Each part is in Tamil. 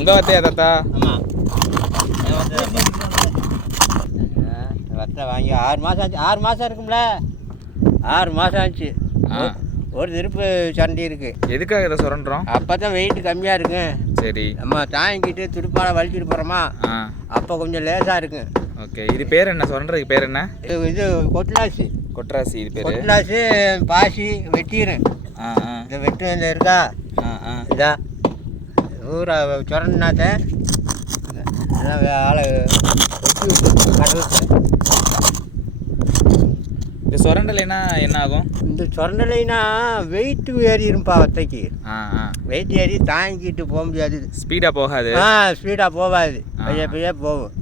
உங்கள் வத்தையா தாத்தா? ஆமாம் வத்தை வாங்கி ஆறு மாதம் ஆச்சு. ஆறு மாதம் இருக்கும்ல? ஆறு மாதம் ஆச்சு. ஒரு திருப்பு சண்டி இருக்கு. எதுக்காக இதை சுரண்டுறோம் அப்போ தான் வெயிட் கம்மியாக இருக்கு. சரி. நம்ம தாங்கிட்டு துடுப்பால் வலிச்சிட்டு போகிறோமா அப்போ கொஞ்சம் லேசாக இருக்கு. ஓகே. இது பேர் என்ன? சுரண்டுறதுக்கு பேர் என்ன? இது கொட்லாசி. கொட்ராசி இது பேர். கொட்லாசி பாசி வெட்டிடுறேன் இந்த வெட்டு இருக்கா? இதா ஊரை சொரண்டாத்த ஆளை கடலுக்கு இது சுரண்டலைன்னா என்ன ஆகும்? இந்த சொரண்டலைனா வெயிட்டு ஏறிடும்பா வத்தைக்கு வெயிட் ஏறி தாங்கிட்டு போக முடியாது. ஸ்பீடாக போகாது. ஆ ஸ்பீடாக போகாது. பைய பைய போகும்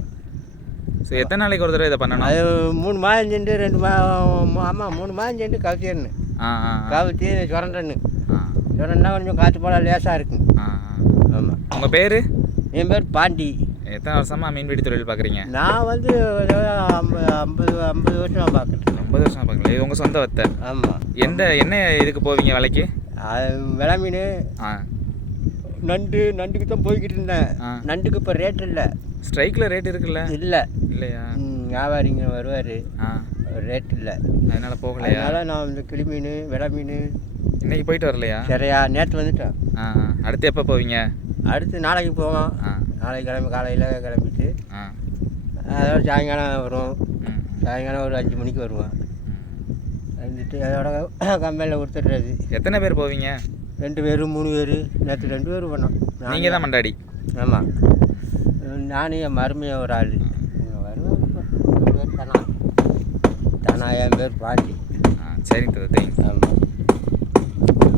ஸோ எத்தனை நாளைக்கு ஒரு தடவை இதை பண்ணணும்? அது மூணு மாதம் சென்று ரெண்டு மா ஆமாம் மூணு மாதம் சென்று ஆ. கவிச்சி சுரண்டன்னு சுரண்டா கொஞ்சம் காற்று போல லேசாக இருக்கும். ஆமாம் உங்கள் பேர்? என் பேர் பாண்டி. எத்தனை வருஷமாக மீன்பிடி தொழில் பார்க்குறீங்க நான் வந்து ஐம்பது ஐம்பது ஐம்பது வருஷம் பார்க்குறேன் ஐம்பது வருஷம் பார்க்கல இது உங்கள் சொந்த வத்தை? ஆமாம் எந்த என்ன இதுக்கு போவீங்க வேலைக்கு? வில மீன். ஆ. நண்டு நண்டுக்கு தான் போய்கிட்டு இருந்தேன். ஆ. நண்டுக்கு இப்போ ரேட் இல்லை. ஸ்ட்ரைக்கில் ரேட் இருக்குல்ல? இல்லை. இல்லையா? வியாபாரிங்க வருவார். ஆ. ரேட் இல்லை. அதனால போகலையா? அதனால நான் இந்த கிளி மீன் வில மீன் இன்னைக்கு போயிட்டு வரலையா? சரியா நேற்று வந்துட்டேன் ஆ. அடுத்து எப்போ போவீங்க? அடுத்து நாளைக்கு போவோம். ஆ. நாளைக்கு கிளம்பி காலையில் கிளம்பிட்டு அதோட சாயங்காலம் வரும் சாயங்காலம் ஒரு அஞ்சு மணிக்கு வருவேன் ம். வந்துட்டு அதோட கம்பெனியில் கொடுத்துட்றது. எத்தனை பேர் போவீங்க? ரெண்டு பேர் மூணு பேர். நேற்று ரெண்டு பேர் பண்ணோம் நீங்கள் தான் மண்டாடி. ஆமாம் நானும் என் மருமையை ஒரு ஆள். வருவேன் தானா? தானா என் பேர் பாண்டி. ஆ சரிங்க தேங்க்ஸ். ஆமாம்